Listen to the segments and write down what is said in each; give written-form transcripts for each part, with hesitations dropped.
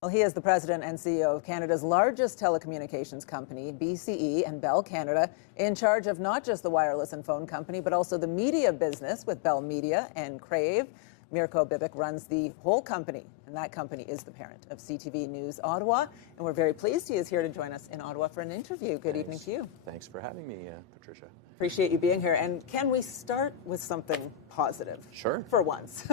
Well, he is the president and CEO of Canada's largest telecommunications company, BCE and Bell Canada, in charge of not just the wireless and phone company, but also the media business with Bell Media and Crave. Mirko Bibic runs the whole company, and that company is the parent of CTV News Ottawa. And we're very pleased he is here to join us in Ottawa for an interview. Good evening to you. Thanks for having me, Patricia. Appreciate you being here. And can we start with something positive? Sure. For once.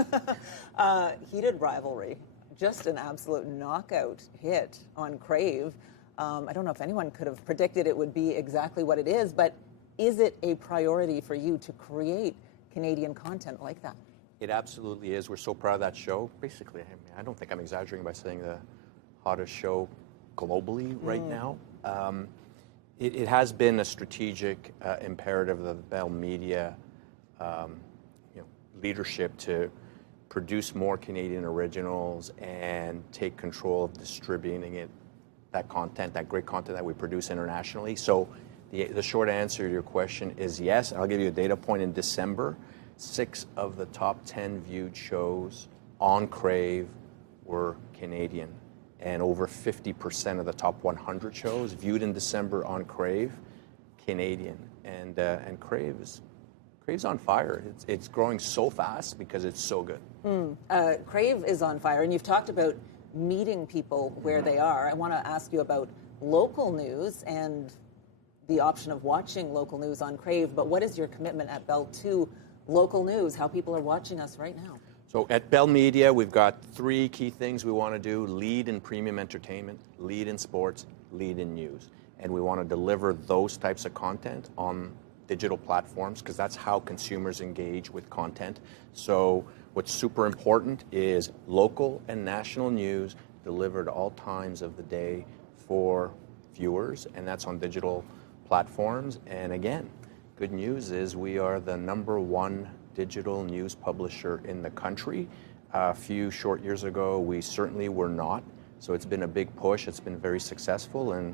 Heated rivalry. Just an absolute knockout hit on Crave. I don't know if anyone could have predicted it would be exactly what it is, but is it a priority for you to create Canadian content like that? It absolutely is. We're so proud of that show. Basically, I don't think I'm exaggerating by saying the hottest show globally right now. It has been a strategic imperative of the Bell Media leadership to produce more Canadian originals and take control of distributing that content, that great content that we produce internationally. So the short answer to your question is yes. I'll give you a data point. In December, 6 of the top 10 viewed shows on Crave were Canadian, and over 50% of the top 100 shows viewed in December on Crave, Canadian. And Crave's on fire. It's growing so fast because it's so good. Crave is on fire, and you've talked about meeting people where they are. I want to ask you about local news and the option of watching local news on Crave, but what is your commitment at Bell to local news, how people are watching us right now? So at Bell Media, we've got 3 key things we want to do: lead in premium entertainment, lead in sports, lead in news. And we want to deliver those types of content on digital platforms because that's how consumers engage with content. So what's super important is local and national news delivered all times of the day for viewers, and that's on digital platforms. And again, good news is we are the #1 digital news publisher in the country. A few short years ago, we certainly were not. So it's been a big push. It's been very successful, and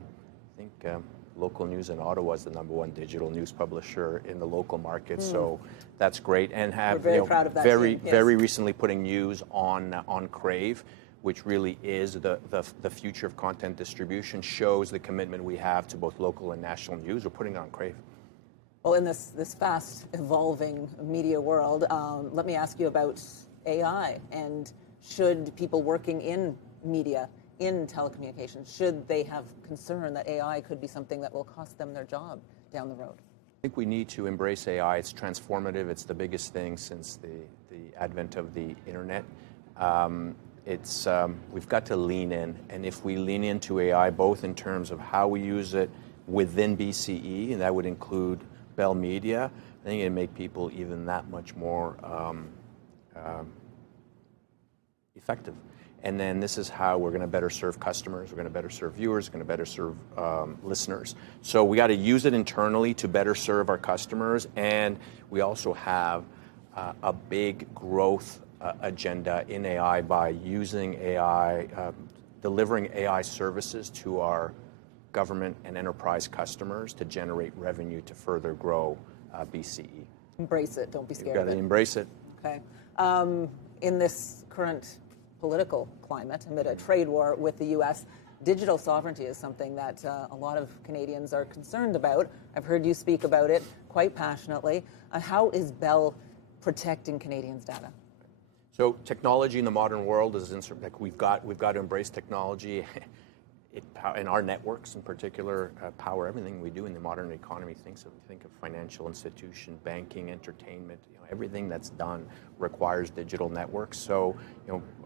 I think local news in Ottawa is the #1 digital news publisher in the local market. So that's great. And have very proud of that very team, yes. very recently putting news on Crave, which really is the future of content distribution, shows the commitment we have to both local and national news. We're putting it on Crave. Well, in this fast evolving media world, let me ask you about AI. And should people working in media, in telecommunications, should they have concern that AI could be something that will cost them their job down the road? I think we need to embrace AI. It's transformative. It's the biggest thing since the advent of the internet. We've got to lean in, and if we lean into AI, both in terms of how we use it within BCE, and that would include Bell Media, I think it'd make people even that much more effective. And then this is how we're going to better serve customers, we're going to better serve viewers, we're going to better serve listeners. So we got to use it internally to better serve our customers, and we also have a big growth agenda in AI by using AI, delivering AI services to our government and enterprise customers to generate revenue to further grow BCE. Embrace it. Don't be scared You've of got it. to embrace it. Okay. In this current political climate, amid a trade war with the U.S., digital sovereignty is something that a lot of Canadians are concerned about. I've heard you speak about it quite passionately. How is Bell protecting Canadians' data? So technology in the modern world is like we've got to embrace technology. And our networks in particular power everything we do in the modern economy. Think of financial institution, banking, entertainment. Everything that's done requires digital networks. So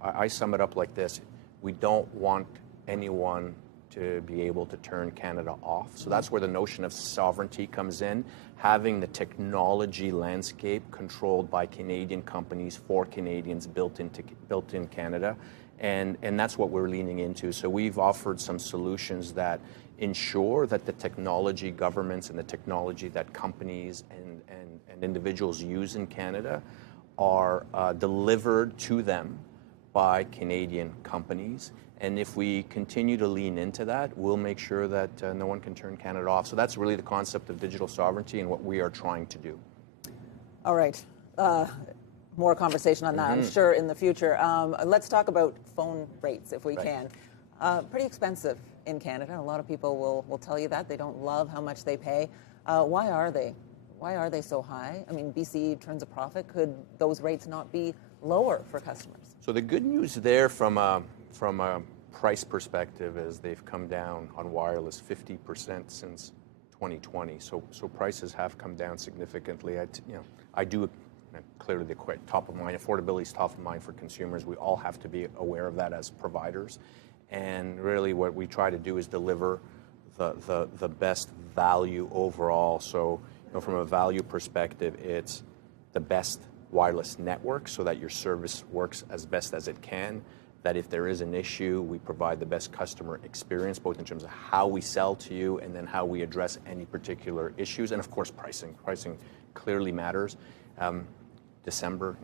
I sum it up like this: we don't want anyone to be able to turn Canada off. So that's where the notion of sovereignty comes in, having the technology landscape controlled by Canadian companies for Canadians, built in Canada. And that's what we're leaning into. So we've offered some solutions that ensure that the technology governments and the technology that companies and individuals use in Canada are delivered to them by Canadian companies. And if we continue to lean into that, we'll make sure that no one can turn Canada off. So that's really the concept of digital sovereignty and what we are trying to do. All right. More conversation on that, I'm sure, in the future. Let's talk about phone rates, if we can. pretty expensive in Canada. A lot of people will tell you that. They don't love how much they pay. Why are they? Why are they so high? I mean, BCE turns a profit. Could those rates not be lower for customers? So the good news there from a price perspective is they've come down on wireless 50% since 2020. So prices have come down significantly. I do clearly the top of mind. Affordability is top of mind for consumers. We all have to be aware of that as providers. And really, what we try to do is deliver the best value overall. So, from a value perspective, it's the best wireless network so that your service works as best as it can. That if there is an issue, we provide the best customer experience, both in terms of how we sell to you and then how we address any particular issues. And of course, pricing. Pricing clearly matters. December,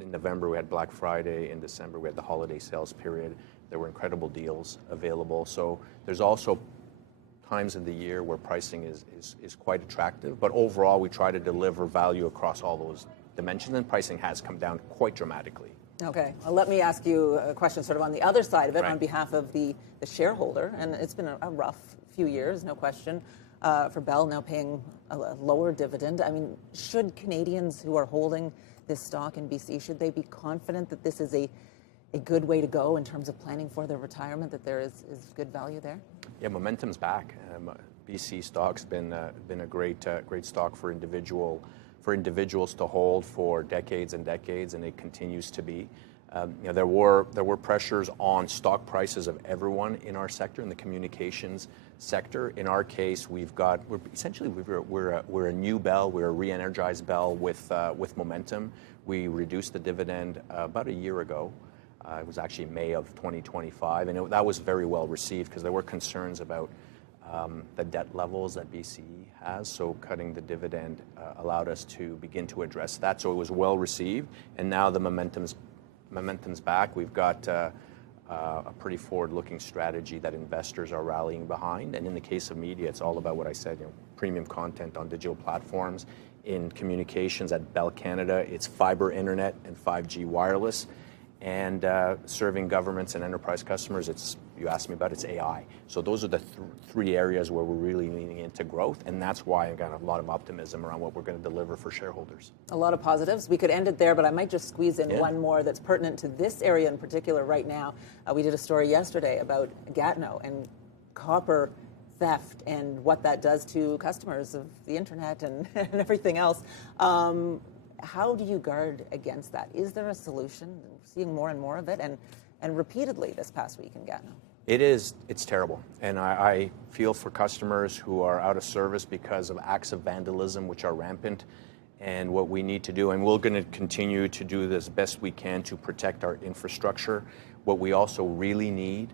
in November we had Black Friday. In December we had the holiday sales period. There were incredible deals available. So there's also times in the year where pricing is quite attractive. But overall, we try to deliver value across all those dimensions, and pricing has come down quite dramatically. Okay. Well, let me ask you a question sort of on the other side of it, Right. on behalf of the shareholder. And it's been a rough few years, no question, for Bell now paying a lower dividend. I mean, should Canadians who are holding this stock in BCE, should they be confident that this is a good way to go in terms of planning for their retirement, that there is good value there? Yeah, momentum's back. BC stock's been a great stock for individuals to hold for decades and decades, and it continues to be. There were pressures on stock prices of everyone in our sector, in the communications sector. In our case, we're a new Bell. We're a re-energized Bell with momentum. We reduced the dividend about a year ago. It was actually May of 2025, and that was very well received because there were concerns about the debt levels that BCE has. So cutting the dividend allowed us to begin to address that. So it was well received, and now the momentum's back. We've got a pretty forward-looking strategy that investors are rallying behind. And in the case of media, it's all about what I said: premium content on digital platforms. In communications at Bell Canada, it's fiber internet and 5G wireless. And serving governments and enterprise customers, you asked me about, it's AI. So those are the three areas where we're really leaning into growth, and that's why I've got a lot of optimism around what we're going to deliver for shareholders. A lot of positives. We could end it there, but I might just squeeze in one more that's pertinent to this area in particular right now. We did a story yesterday about Gatineau and copper theft and what that does to customers of the internet and everything else. How do you guard against that? Is there a solution? We're seeing more and more of it, and repeatedly this past week in Gatineau. It's terrible. And I feel for customers who are out of service because of acts of vandalism, which are rampant. And what we need to do, and we're going to continue to do this best we can to protect our infrastructure. What we also really need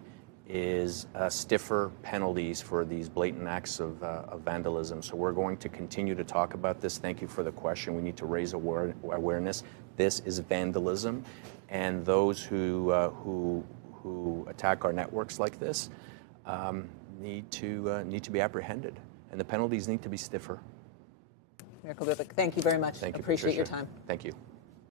is stiffer penalties for these blatant acts of vandalism. So we're going to continue to talk about this. Thank you for the question. We need to raise awareness. This is vandalism, and those who attack our networks like this need to be apprehended, and the penalties need to be stiffer. Mirko Bibic, thank you very much. Thank you, Appreciate Patricia. your time. Thank you.